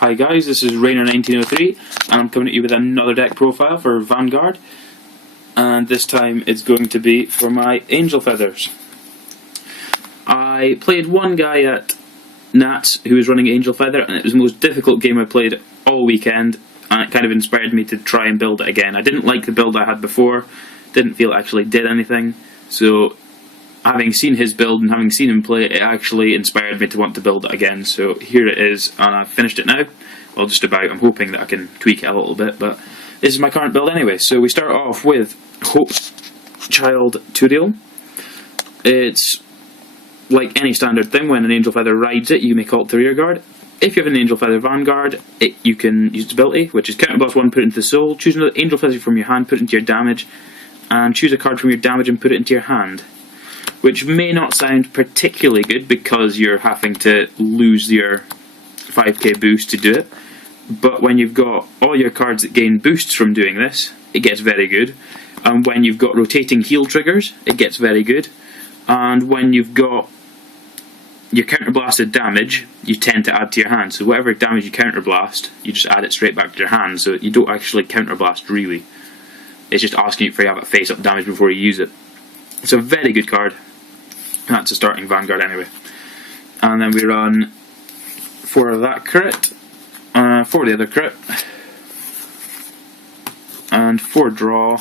Hi guys, this is Rainer1903 and I'm coming at you with another deck profile for Vanguard, and this time it's going to be for my Angel Feathers. I played one guy at Nats who was running Angel Feather, and it was the most difficult game I played all weekend, and it kind of inspired me to try and build it again. I didn't like the build I had before, didn't feel it actually did anything, so having seen his build and having seen him play, it actually inspired me to want to build it again. So here it is, and I've finished it now. Well, just about. I'm hoping that I can tweak it a little bit, but this is my current build anyway. So we start off with Hope Child Turiel. It's like any standard thing. When an Angel Feather rides it, you may call it the rear guard. If you have an Angel Feather Vanguard, you can use its ability, which is counterblast 1, put it into the soul, choose another Angel Feather from your hand, put it into your damage, and choose a card from your damage and put it into your hand. Which may not sound particularly good because you're having to lose your 5k boost to do it, but when you've got all your cards that gain boosts from doing this, it gets very good. And when you've got rotating heal triggers, it gets very good. And when you've got your counterblasted damage, you tend to add to your hand. So whatever damage you counterblast, you just add it straight back to your hand, so you don't actually counterblast really. It's just asking you for you have it face up damage before you use it. It's a very good card. That's a starting Vanguard anyway. And then we run 4 of that crit, 4 of the other crit, and 4 draw,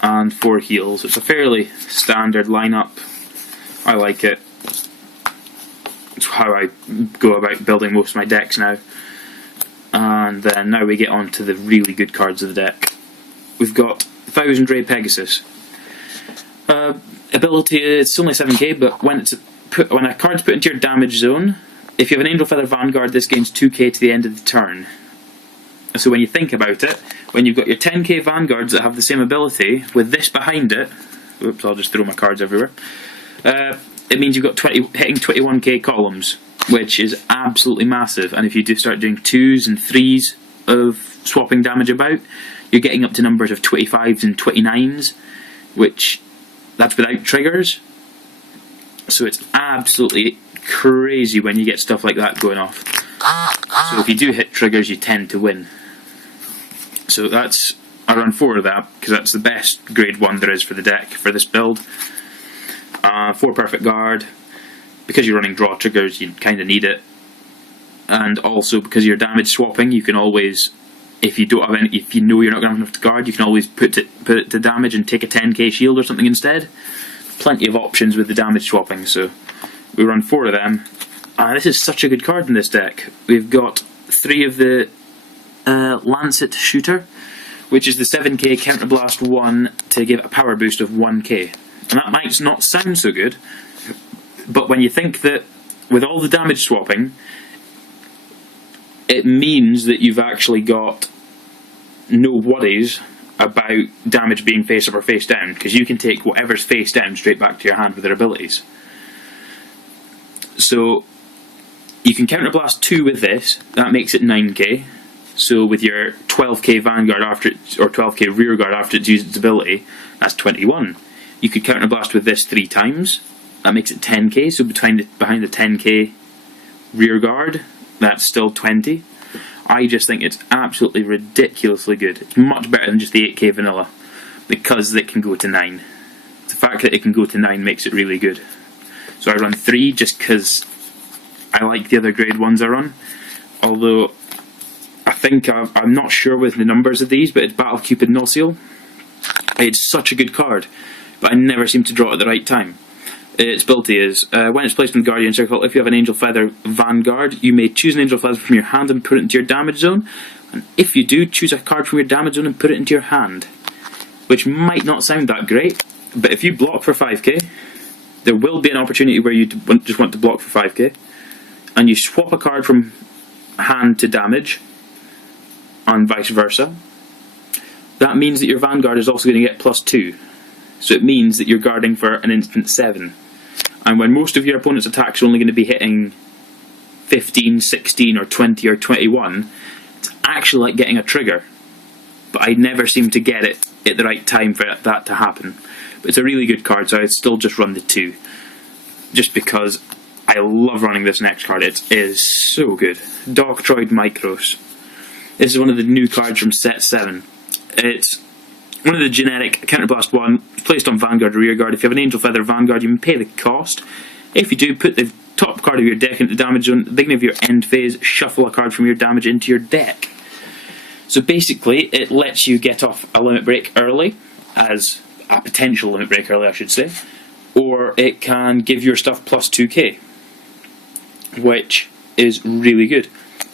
and 4 heals. It's a fairly standard lineup. I like it. It's how I go about building most of my decks now. And then now we get on to the really good cards of the deck. We've got Thousand Ray Pegasus. Ability, it's only 7k, but when a card's put into your damage zone, if you have an Angel Feather Vanguard, this gains 2k to the end of the turn. So when you think about it, when you've got your 10k Vanguards that have the same ability, with this behind it, oops, I'll just throw my cards everywhere, it means you've got hitting 21k columns, which is absolutely massive. And if you do start doing 2s and 3s of swapping damage about, you're getting up to numbers of 25s and 29s, which that's without triggers. So it's absolutely crazy when you get stuff like that going off. So if you do hit triggers, you tend to win. So I run 4 of that because that's the best grade 1 there is for the deck for this build. 4 perfect guard. Because you're running draw triggers, you kind of need it. And also because you're damage swapping, you can always, if you don't have any, if you know you're not going to have enough to guard, you can always put it to damage and take a 10k shield or something instead. Plenty of options with the damage swapping, so we run 4 of them. This is such a good card in this deck. We've got 3 of the Lancet Shooter, which is the 7k counterblast 1 to give a power boost of 1k. And that might not sound so good, but when you think that with all the damage swapping, it means that you've actually got no worries about damage being face up or face down, because you can take whatever's face down straight back to your hand with their abilities. So you can counterblast 2 with this, that makes it 9k. So with your 12k Vanguard after or 12k rear guard after it's used its ability, that's 21. You could counterblast with this 3 times, that makes it 10k. So behind the 10k rear guard, that's still 20. I just think it's absolutely ridiculously good. It's much better than just the 8k vanilla, because it can go to 9. The fact that it can go to 9 makes it really good. So I run 3 just because I like the other grade 1s I run. Although, I think, I'm not sure with the numbers of these, but it's Battle Cupid Nociel. It's such a good card, but I never seem to draw it at the right time. Its ability is, when it's placed in the Guardian Circle, if you have an Angel Feather Vanguard, you may choose an Angel Feather from your hand and put it into your damage zone. And if you do, choose a card from your damage zone and put it into your hand. Which might not sound that great, but if you block for 5k, there will be an opportunity where you just want to block for 5k, and you swap a card from hand to damage, and vice versa. That means that your Vanguard is also going to get +2. So it means that you're guarding for an instant 7. And when most of your opponent's attacks are only going to be hitting 15, 16 or 20 or 21, it's actually like getting a trigger. But I never seem to get it at the right time for that to happen. But it's a really good card, so I'd still just run the 2. Just because I I love running this next card. It is so good. Doctroid Micros. This is one of the new cards from set 7. It's one of the generic Counterblast 1, placed on Vanguard Rearguard. If you have an Angel Feather Vanguard, you can pay the cost. If you do, put the top card of your deck into the damage zone. At the beginning of your end phase, shuffle a card from your damage into your deck. So basically, it lets you get off a limit break early, as a potential limit break early, I should say, or it can give your stuff plus 2k, which is really good.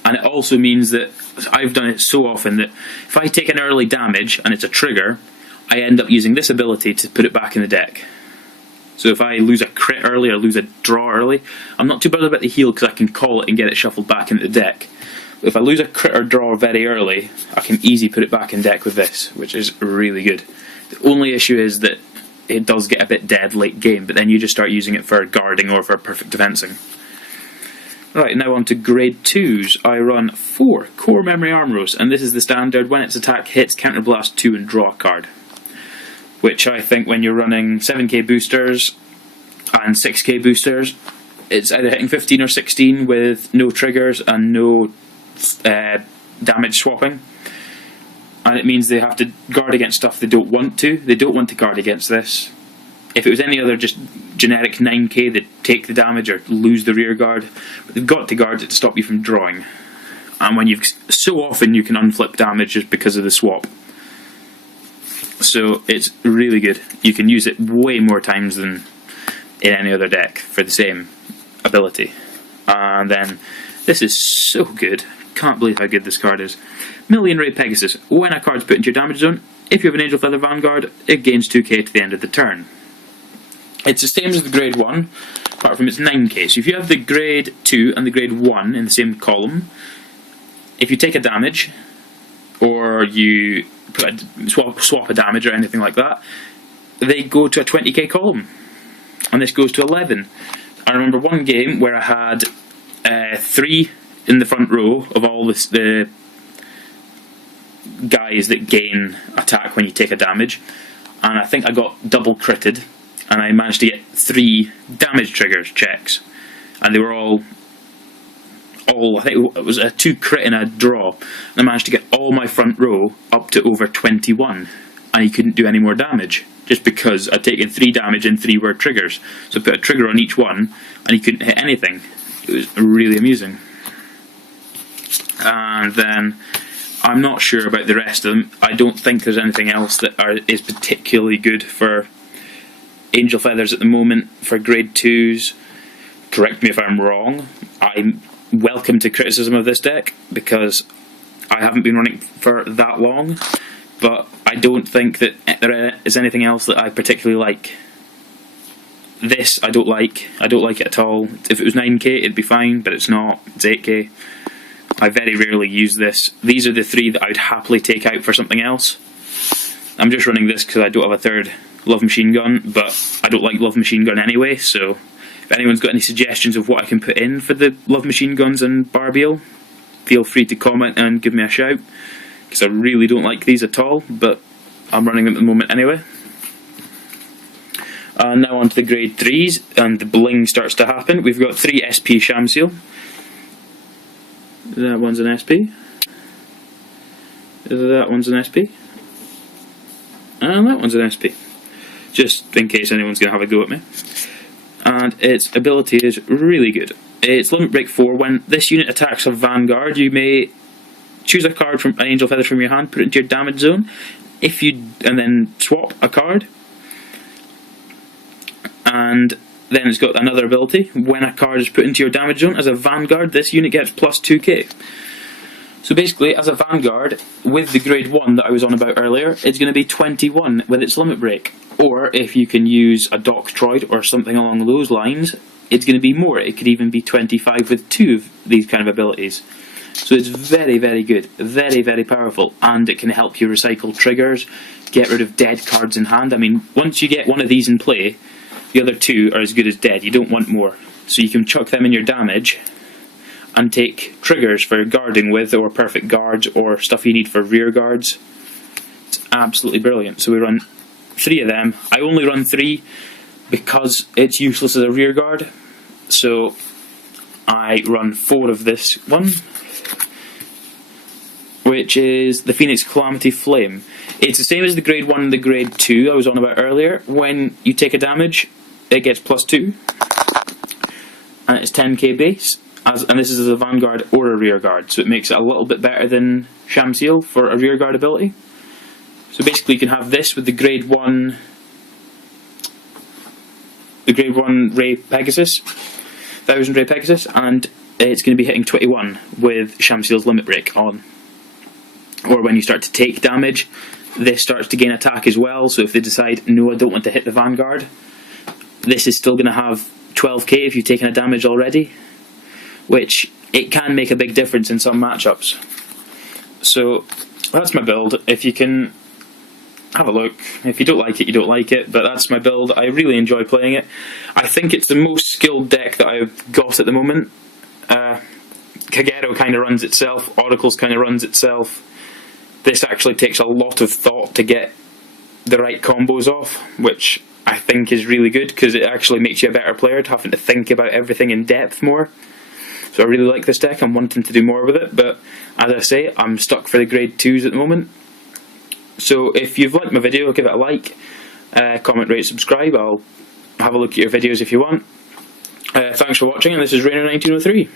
And it also means that I've done it so often that if I take an early damage and it's a trigger, I end up using this ability to put it back in the deck. So if I lose a crit early or lose a draw early, I'm not too bothered about the heal because I can call it and get it shuffled back into the deck. But if I lose a crit or draw very early, I can easily put it back in deck with this, which is really good. The only issue is that it does get a bit dead late game, but then you just start using it for guarding or for perfect defensing. Right, now on to grade 2s. I run 4 Core Memory Armors, and this is the standard. When its attack hits, Counterblast 2 and draw a card. Which I think when you're running 7k boosters and 6k boosters, it's either hitting 15 or 16 with no triggers and no damage swapping. And it means they have to guard against stuff they don't want to. They don't want to guard against this. If it was any other just generic 9k, they'd take the damage or lose the rear guard. But they've got to guard it to stop you from drawing. And when you've so often you can unflip damage just because of the swap. So it's really good. You can use it way more times than in any other deck for the same ability. And then this is so good. Can't believe how good this card is. Million Ray Pegasus. When a card's put into your damage zone, if you have an Angel Feather Vanguard, it gains 2k to the end of the turn. It's the same as the grade 1, apart from it's 9k. So if you have the grade 2 and the grade 1 in the same column, if you take a damage, or you swap a damage or anything like that, they go to a 20k column. And this goes to 11. I remember one game where I had 3 in the front row of all the guys that gain attack when you take a damage, and I think I got double critted, and I managed to get 3 damage triggers checks, and they were all I think it was a 2 crit and a draw, and I managed to get all my front row up to over 21, and he couldn't do any more damage, just because I'd taken 3 damage and 3 were triggers. So I put a trigger on each one, and he couldn't hit anything. It was really amusing. And then I'm not sure about the rest of them. I don't think there's anything else that is particularly good for Angel Feathers at the moment for grade 2s. Correct me if I'm wrong. I'm welcome to criticism of this deck because I haven't been running for that long, but I don't think that there is anything else that I particularly like. This I don't like. I don't like it at all. If it was 9k it'd be fine, but it's not. It's 8k. I very rarely use this. These are the 3 that I would happily take out for something else. I'm just running this because I don't have a 3rd Love Machine Gun, but I don't like Love Machine Gun anyway, so if anyone's got any suggestions of what I can put in for the Love Machine Guns and Barbiel, feel free to comment and give me a shout, because I really don't like these at all, but I'm running them at the moment anyway. And now on to the grade 3s, and the bling starts to happen. We've got 3 SP Shamseal. That one's an SP. That one's an SP. And that one's an SP. Just in case anyone's going to have a go at me. And its ability is really good. It's Limit Break 4. When this unit attacks a Vanguard, you may choose a card from an Angel Feather from your hand, put it into your damage zone, and then swap a card. And then it's got another ability. When a card is put into your damage zone as a Vanguard, this unit gets plus 2k. So basically, as a Vanguard, with the grade 1 that I was on about earlier, it's going to be 21 with its limit break. Or if you can use a Doctroid or something along those lines, it's going to be more. It could even be 25 with 2 of these kind of abilities. So it's very, very good. Very, very powerful. And it can help you recycle triggers, get rid of dead cards in hand. I mean, once you get one of these in play, the other 2 are as good as dead. You don't want more. So you can chuck them in your damage and take triggers for guarding with, or perfect guards, or stuff you need for rear guards. It's absolutely brilliant. So we run 3 of them. I only run 3 because it's useless as a rear guard. So I run 4 of this one, which is the Phoenix Calamity Flame. It's the same as the grade 1 and the grade 2 I was on about earlier. When you take a damage, it gets +2, and it's 10k base, and this is a Vanguard or a Rearguard, so it makes it a little bit better than Shamsil for a Rearguard ability. So basically you can have this with the grade 1 Ray Pegasus, 1000 Ray Pegasus, and it's going to be hitting 21 with Shamsil's Limit Break on. Or when you start to take damage, this starts to gain attack as well, so if they decide, no, I don't want to hit the Vanguard, this is still going to have 12k if you've taken a damage already, which it can make a big difference in some matchups. So that's my build. If you can have a look. If you don't like it, you don't like it, but that's my build. I really enjoy playing it. I think it's the most skilled deck that I've got at the moment. Kagero kind of runs itself, Oracles kind of runs itself. This actually takes a lot of thought to get the right combos off, which I think is really good, because it actually makes you a better player, having to think about everything in depth more. So I really like this deck. I'm wanting to do more with it, but as I say, I'm stuck for the grade 2s at the moment. So if you've liked my video, give it a like, comment, rate, subscribe. I'll have a look at your videos if you want. Thanks for watching, and this is Rainer1903.